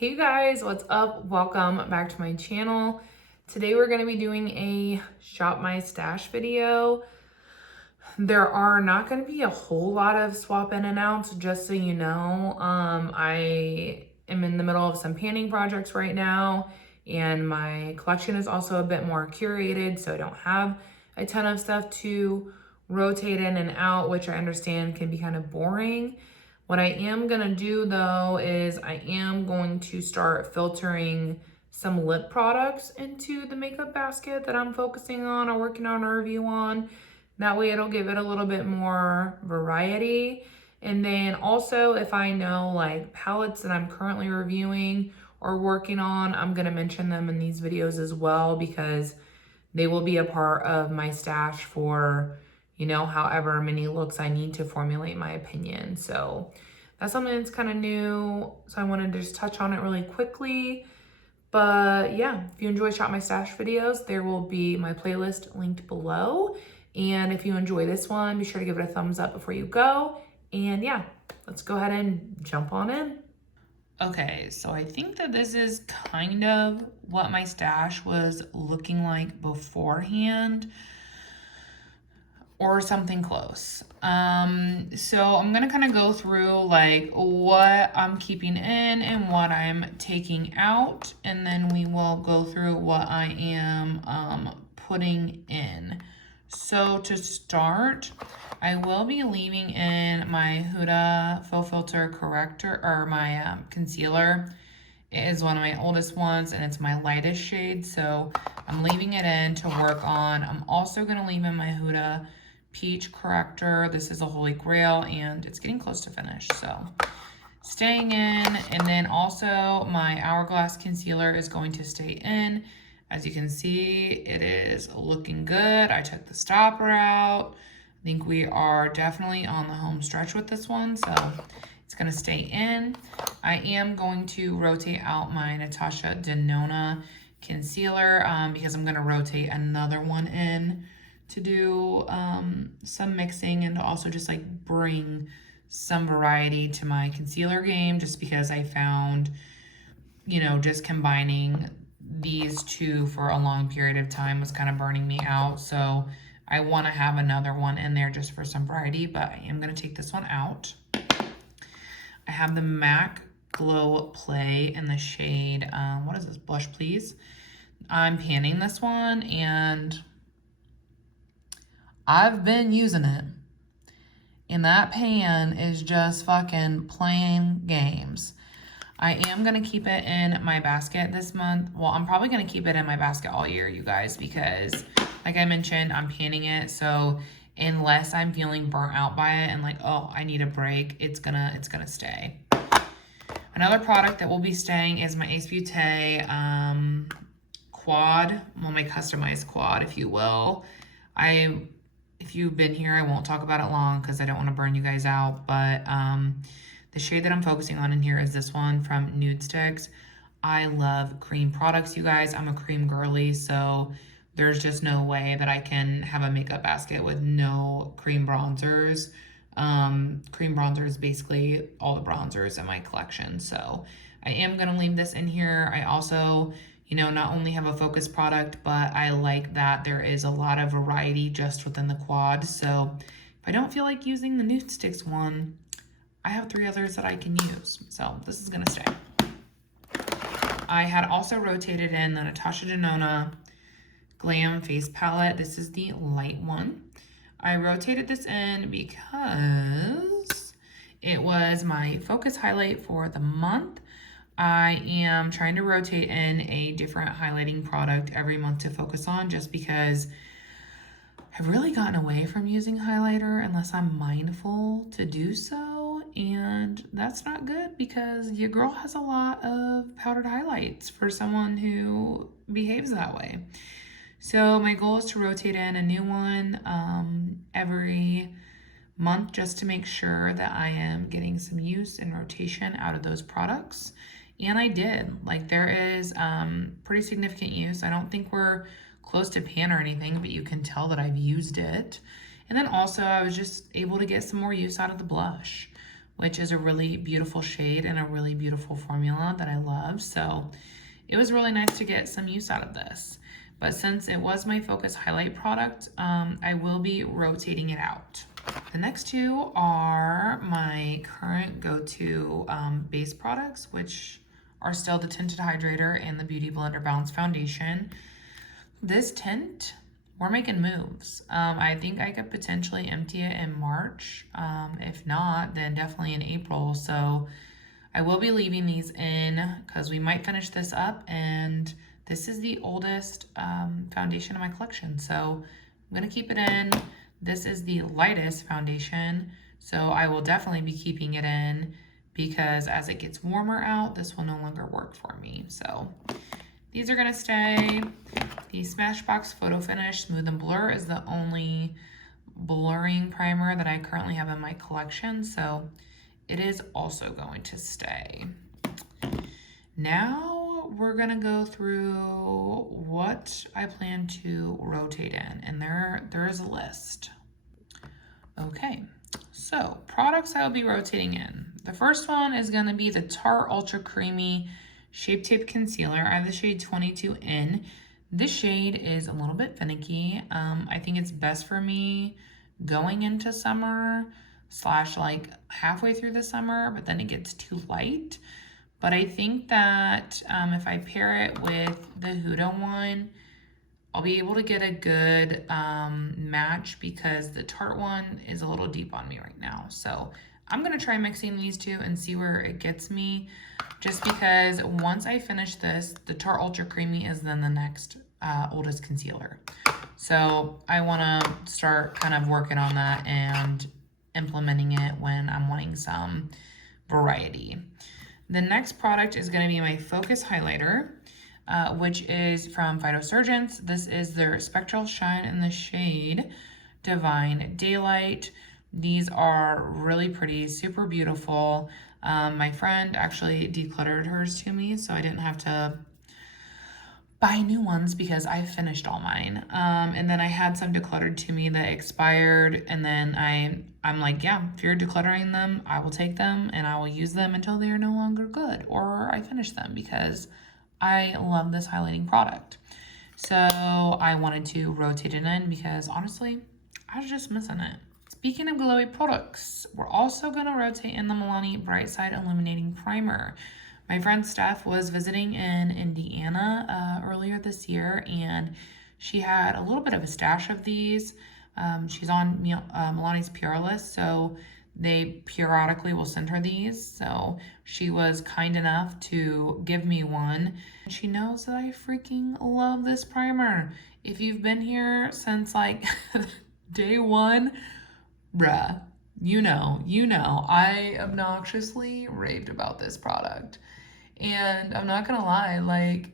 Hey guys, what's up? Welcome back to my channel. Today we're going to be doing a shop my stash video. There are not going to be a whole lot of swap in and outs, just so you know. I am in the middle of some panning projects right now, and my collection is also a bit more curated, so I don't have a ton of stuff to rotate in and out, which I understand can be kind of boring. What I am gonna do though is I am going to start filtering some lip products into the makeup basket that I'm focusing on or working on a review on. That way it'll give it a little bit more variety. And then also if I know like palettes that I'm currently reviewing or working on, I'm gonna mention them in these videos as well because they will be a part of my stash for, you know, however many looks I need to formulate my opinion. So that's something that's kind of new. So I wanted to just touch on it really quickly. But yeah, if you enjoy Shop My Stash videos, there will be my playlist linked below. And if you enjoy this one, be sure to give it a thumbs up before you go. And yeah, let's go ahead and jump on in. Okay, so I think that this is kind of what my stash was looking like beforehand, or something close. So I'm gonna kind of go through like what I'm keeping in and what I'm taking out, and then we will go through what I am putting in. So to start, I will be leaving in my Huda Faux Filter Corrector, or my concealer. It is one of my oldest ones and it's my lightest shade, so I'm leaving it in to work on. I'm also gonna leave in my Huda Peach Corrector. This is a holy grail and it's getting close to finish, so staying in. And then also my Hourglass Concealer is going to stay in. As you can see, it is looking good. I took the stopper out. I think we are definitely on the home stretch with this one, so it's gonna stay in. I am going to rotate out my Natasha Denona concealer because I'm gonna rotate another one in to do some mixing and to also just like bring some variety to my concealer game, just because I found, you know, just combining these two for a long period of time was kind of burning me out. So I want to have another one in there just for some variety, but I am going to take this one out. I have the MAC Glow Play in the shade, what is this, Blush Please? I'm panning this one and I've been using it. And that pan is just fucking playing games. I am going to keep it in my basket this month. Well, I'm probably going to keep it in my basket all year, you guys, because like I mentioned, I'm panning it. So unless I'm feeling burnt out by it and like, oh, I need a break, it's gonna stay. Another product that will be staying is my Ace Beauté quad, well, my customized quad, if you will. If you've been here, I won't talk about it long because I don't want to burn you guys out, but the shade that I'm focusing on in here is this one from Nude Sticks. I love cream products, you guys. I'm a cream girly, so there's just no way that I can have a makeup basket with no cream bronzers. Cream bronzer is basically all the bronzers in my collection, so I am going to leave this in here. I also, you know, not only have a focus product, but I like that there is a lot of variety just within the quad. So if I don't feel like using the Nude Sticks one, I have 3 others that I can use. So this is gonna stay. I had also rotated in the Natasha Denona Glam Face Palette. This is the light one. I rotated this in because it was my focus highlight for the month. I am trying to rotate in a different highlighting product every month to focus on, just because I've really gotten away from using highlighter unless I'm mindful to do so, and that's not good because your girl has a lot of powdered highlights for someone who behaves that way. So my goal is to rotate in a new one every month just to make sure that I am getting some use and rotation out of those products. And I did. Like, there is pretty significant use. I don't think we're close to pan or anything, but you can tell that I've used it. And then also I was just able to get some more use out of the blush, which is a really beautiful shade and a really beautiful formula that I love. So it was really nice to get some use out of this. But since it was my focus highlight product, I will be rotating it out. The next two are my current go-to base products, which are still the Tinted Hydrator and the Beauty Blender Balance Foundation. This tint, we're making moves. I think I could potentially empty it in March. If not, then definitely in April. So I will be leaving these in because we might finish this up, and this is the oldest foundation in my collection. So I'm gonna keep it in. This is the lightest foundation, so I will definitely be keeping it in because as it gets warmer out, this will no longer work for me. So these are gonna stay. The Smashbox Photo Finish Smooth and Blur is the only blurring primer that I currently have in my collection, so it is also going to stay. Now we're gonna go through what I plan to rotate in, and there is a list. Okay, so products I'll be rotating in. The first one is gonna be the Tarte Ultra Creamy Shape Tape Concealer. I have the shade 22N. This shade is a little bit finicky. I think it's best for me going into summer / like halfway through the summer, but then it gets too light. But I think that if I pair it with the Huda one, I'll be able to get a good match because the Tarte one is a little deep on me right now. So I'm gonna try mixing these two and see where it gets me, just because once I finish this, the Tarte Ultra Creamy is then the next oldest concealer. So I wanna start kind of working on that and implementing it when I'm wanting some variety. The next product is gonna be my Focus Highlighter, which is from Phytosurgence. This is their Spectral Shine in the shade Divine Daylight. These are really pretty, super beautiful. My friend actually decluttered hers to me, so I didn't have to buy new ones because I finished all mine. And then I had some decluttered to me that expired, and then I'm like, yeah, if you're decluttering them, I will take them and I will use them until they are no longer good, or I finish them, because I love this highlighting product. So I wanted to rotate it in because honestly, I was just missing it. Speaking of glowy products, we're also gonna rotate in the Milani Bright Side Illuminating Primer. My friend Steph was visiting in Indiana earlier this year, and she had a little bit of a stash of these. She's on Milani's PR list, so they periodically will send her these. So she was kind enough to give me one. She knows that I freaking love this primer. If you've been here since like day one, bruh, you know, I obnoxiously raved about this product. And I'm not gonna lie, like,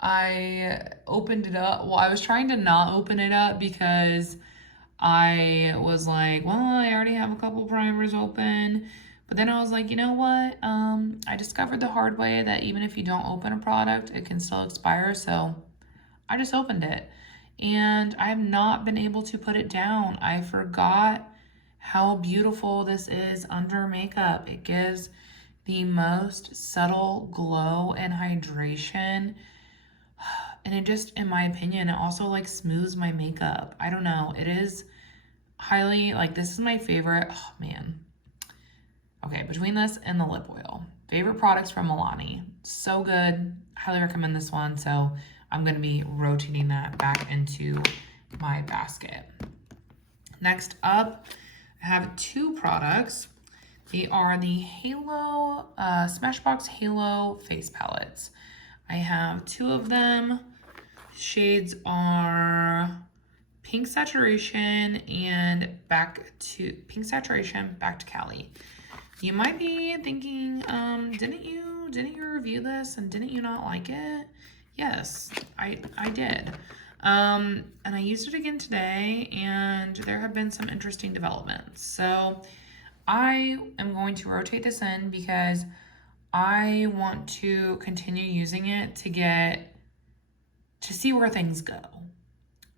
I opened it up. Well, I was trying to not open it up because I was like, well, I already have a couple primers open. But then I was like, you know what? I discovered the hard way that even if you don't open a product, it can still expire. So I just opened it. And I have not been able to put it down. I forgot how beautiful this is under makeup. It gives the most subtle glow and hydration. And it just, in my opinion, it also like smooths my makeup. I don't know. It is highly, like, this is my favorite. Oh man. Okay, between this and the lip oil. Favorite products from Milani. So good. Highly recommend this one. So I'm going to be rotating that back into my basket. Next up, I have two products. They are the Halo, Smashbox Halo face palettes. I have two of them. Shades are Pink Saturation and Pink Saturation, Back to Cali. You might be thinking, didn't you review this and didn't you not like it? Yes, I did. And I used it again today, and there have been some interesting developments. So I am going to rotate this in because I want to continue using it to see where things go.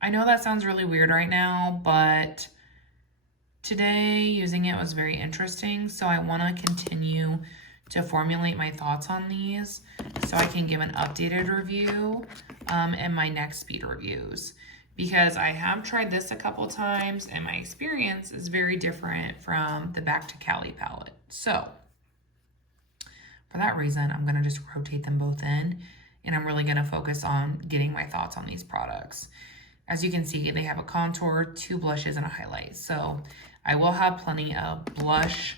I know that sounds really weird right now, but today using it was very interesting, so I want to continue to formulate my thoughts on these so I can give an updated review in my next speed reviews, because I have tried this a couple times and my experience is very different from the Back to Cali palette. So for that reason, I'm going to just rotate them both in, and I'm really going to focus on getting my thoughts on these products. As you can see, they have a contour, 2 blushes, and a highlight. So I will have plenty of blush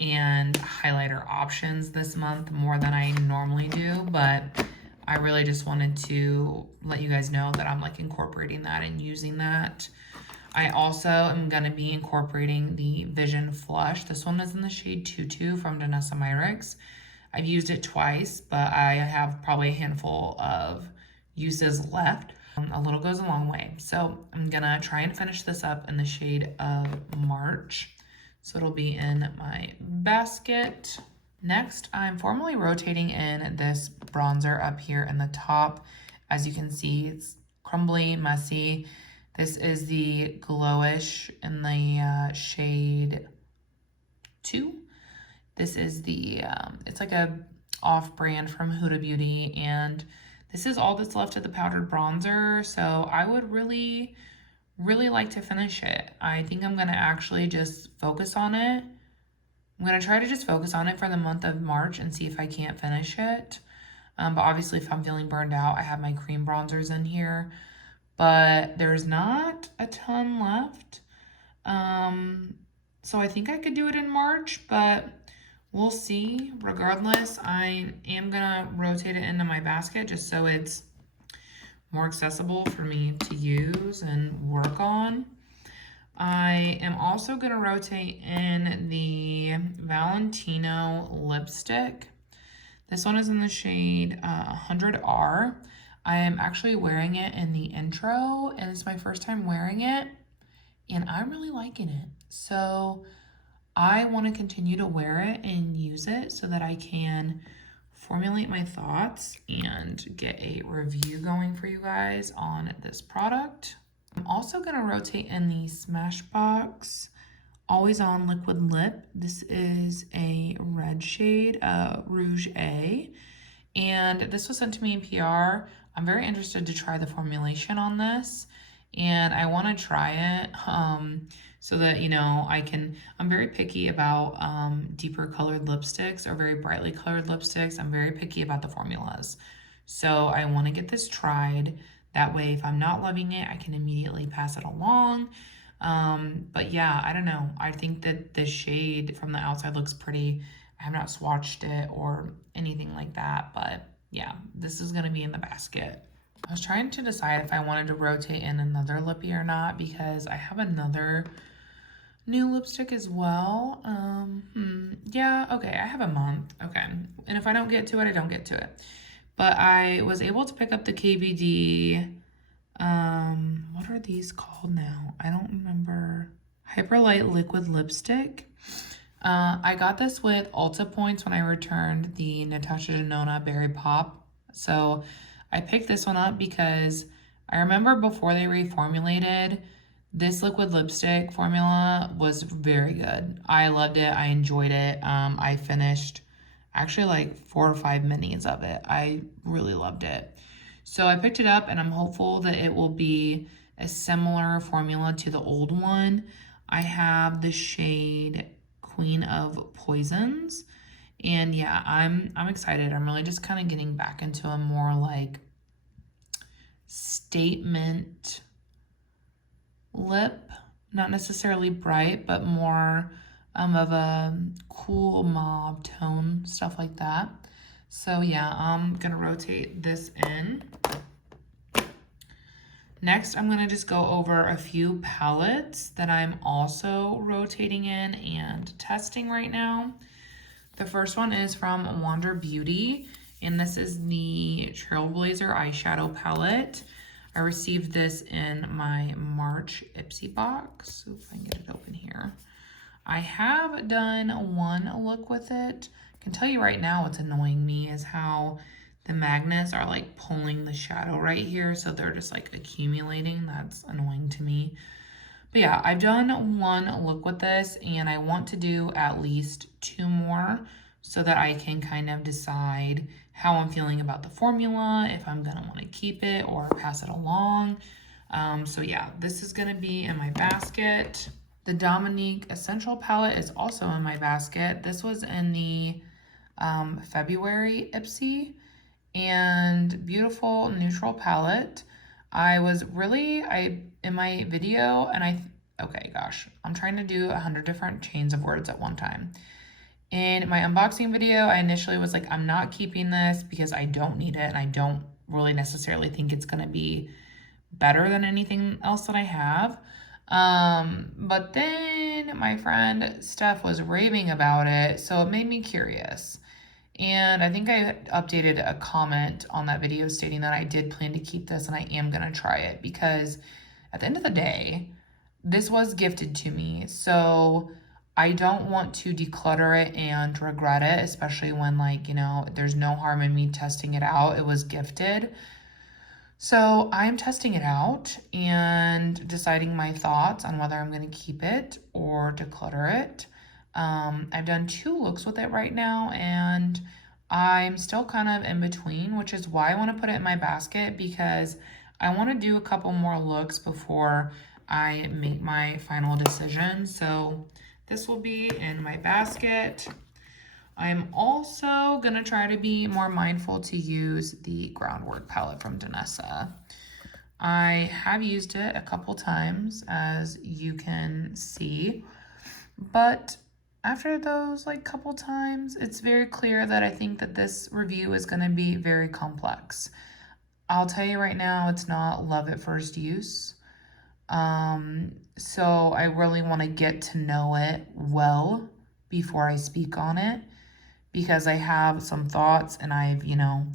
and highlighter options this month, more than I normally do, but I really just wanted to let you guys know that I'm like incorporating that and using that. I also am going to be incorporating the Vision Flush. This one is in the shade Tutu from Danessa Myricks. I've used it twice, but I have probably a handful of uses left. A little goes a long way. So I'm gonna try and finish this up in the shade of March. So it'll be in my basket. Next, I'm formally rotating in this bronzer up here in the top. As you can see, it's crumbly, messy. This is the Glowish in the shade 2. This is the, it's like a off-brand from Huda Beauty, and this is all that's left of the powdered bronzer, so I would really, really like to finish it. I think I'm going to actually just focus on it. I'm going to try to just focus on it for the month of March and see if I can't finish it. But obviously, if I'm feeling burned out, I have my cream bronzers in here, but there's not a ton left. So I think I could do it in March, but we'll see. Regardless, I am gonna rotate it into my basket just so it's more accessible for me to use and work on. I am also gonna rotate in the Valentino lipstick. This one is in the shade 100R. I am actually wearing it in the intro, and it's my first time wearing it, and I'm really liking it. So I want to continue to wear it and use it so that I can formulate my thoughts and get a review going for you guys on this product. I'm also going to rotate in the Smashbox Always On Liquid Lip. This is a red shade, Rouge A, and this was sent to me in PR. I'm very interested to try the formulation on this, and I want to try it so that, you know, I'm very picky about deeper colored lipsticks or very brightly colored lipsticks. I'm very picky about the formulas. So I want to get this tried. That way, if I'm not loving it, I can immediately pass it along. But yeah, I don't know. I think that the shade from the outside looks pretty. I have not swatched it or anything like that, but yeah, this is going to be in the basket. I was trying to decide if I wanted to rotate in another lippy or not, because I have another new lipstick as well. Yeah, okay, I have a month. Okay, and if I don't get to it, I don't get to it. But I was able to pick up the KVD, what are these called now? I don't remember. Hyperlight Liquid Lipstick. I got this with Ulta points when I returned the Natasha Denona Berry Pop. So I picked this one up because I remember before they reformulated, this liquid lipstick formula was very good. I loved it. I enjoyed it. I finished actually like 4 or 5 minis of it. I really loved it. So I picked it up, and I'm hopeful that it will be a similar formula to the old one. I have the shade Queen of Poisons, and yeah, I'm excited. I'm really just kind of getting back into a more like statement lip, not necessarily bright, but more of a cool mauve tone, stuff like that. So yeah, I'm gonna rotate this in. Next, I'm gonna just go over a few palettes that I'm also rotating in and testing right now. The first one is from Wander Beauty, and this is the Trailblazer eyeshadow palette. I received this in my March Ipsy box. So if I can get it open here. I have done one look with it. I can tell you right now what's annoying me is how the magnets are like pulling the shadow right here. So they're just like accumulating. That's annoying to me. But yeah, I've done one look with this, and I want to do at least 2 more so that I can kind of decide how I'm feeling about the formula, if I'm gonna want to keep it or pass it along. So yeah, this is gonna be in my basket. The Dominique Essential palette is also in my basket. This was in the February Ipsy, and beautiful neutral palette. I was really, in my video, and okay, gosh, I'm trying to do 100 different chains of words at one time. In my unboxing video, I initially was like, I'm not keeping this because I don't need it, and I don't really necessarily think it's gonna be better than anything else that I have. But then my friend Steph was raving about it, so it made me curious. And I think I updated a comment on that video stating that I did plan to keep this and I am gonna try it, because at the end of the day, this was gifted to me. So I don't want to declutter it and regret it, especially when, like, you know, there's no harm in me testing it out. It was gifted. So I'm testing it out and deciding my thoughts on whether I'm going to keep it or declutter it. I've done 2 looks with it right now, and I'm still kind of in between, which is why I want to put it in my basket, because I want to do a couple more looks before I make my final decision. So this will be in my basket. I'm also going to try to be more mindful to use the Groundwork palette from Danessa. I have used it a couple times, as you can see, but after those like couple times, it's very clear that I think that this review is going to be very complex. I'll tell you right now, it's not love at first use. So I really want to get to know it well before I speak on it, because I have some thoughts and I've, you know,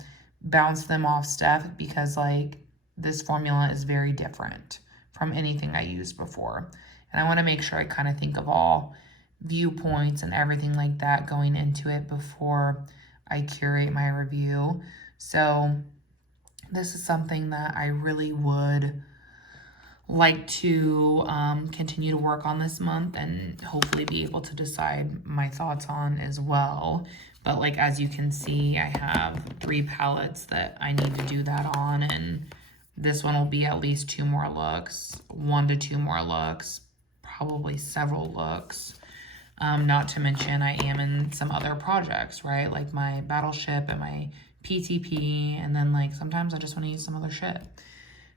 bounced them off Steph, because like this formula is very different from anything I used before. And I want to make sure I kind of think of all viewpoints and everything like that going into it before I curate my review. So this is something that I really would like to continue to work on this month, and hopefully be able to decide my thoughts on as well. But like, as you can see, I have 3 palettes that I need to do that on, and this one will be at least 2 more looks, 1 to 2 more looks, probably several looks. Not to mention I am in some other projects, right? Like my Battleship and my PTP, and then like sometimes I just want to use some other shit.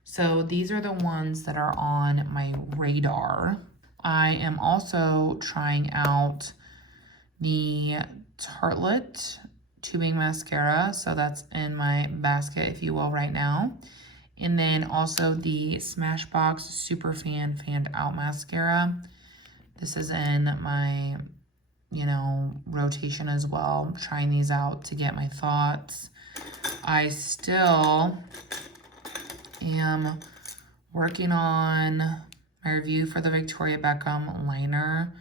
So these are the ones that are on my radar. I am also trying out the Tartelette tubing mascara, so that's in my basket, if you will, right now. And then also the Smashbox Superfan Fanned Out Mascara. This is in my, you know, rotation as well. I'm trying these out to get my thoughts. I still am working on my review for the Victoria Beckham liner.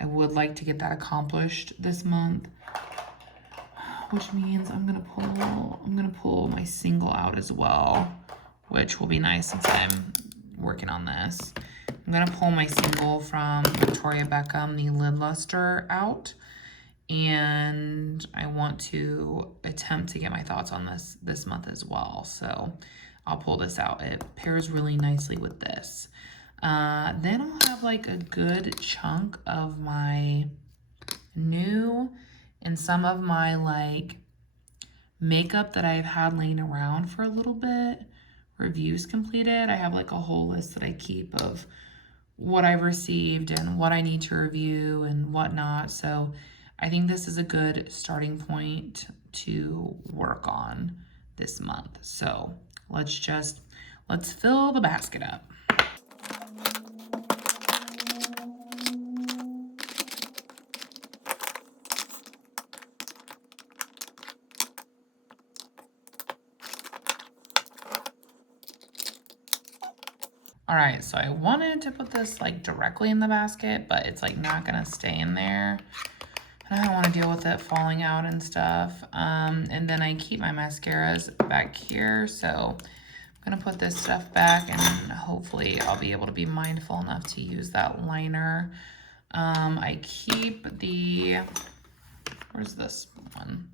I would like to get that accomplished this month, which means I'm gonna pull my single out as well, which will be nice since I'm working on this. I'm gonna pull my single from Victoria Beckham, the Lid Luster, out, and I want to attempt to get my thoughts on this month as well. So I'll pull this out. It pairs really nicely with this. Then I'll have like a good chunk of my new and some of my like makeup that I've had laying around for a little bit. Reviews completed. I have like a whole list that I keep of what I've received and what I need to review and whatnot. So I think this is a good starting point to work on this month. So let's fill the basket up. All right, so I wanted to put this like directly in the basket, but it's like not gonna stay in there. And I don't want to deal with it falling out and stuff. And then I keep my mascaras back here, so I'm I'm gonna put this stuff back and hopefully I'll be able to be mindful enough to use that liner. I keep the, where's this one?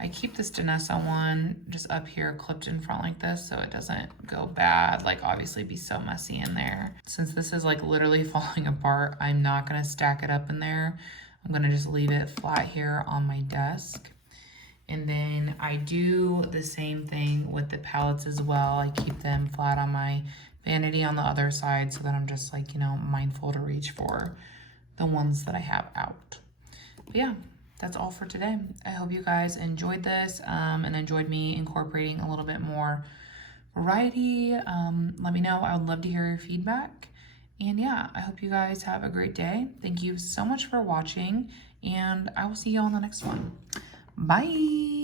I keep this Danessa one just up here clipped in front like this so it doesn't go bad, like obviously be so messy in there. Since this is like literally falling apart, I'm not gonna stack it up in there. I'm gonna just leave it flat here on my desk. And then I do the same thing with the palettes as well. I keep them flat on my vanity on the other side so that I'm just like, you know, mindful to reach for the ones that I have out. But yeah, that's all for today. I hope you guys enjoyed this and enjoyed me incorporating a little bit more variety. Let me know. I would love to hear your feedback. And yeah, I hope you guys have a great day. Thank you so much for watching, and I will see you on the next one. Bye.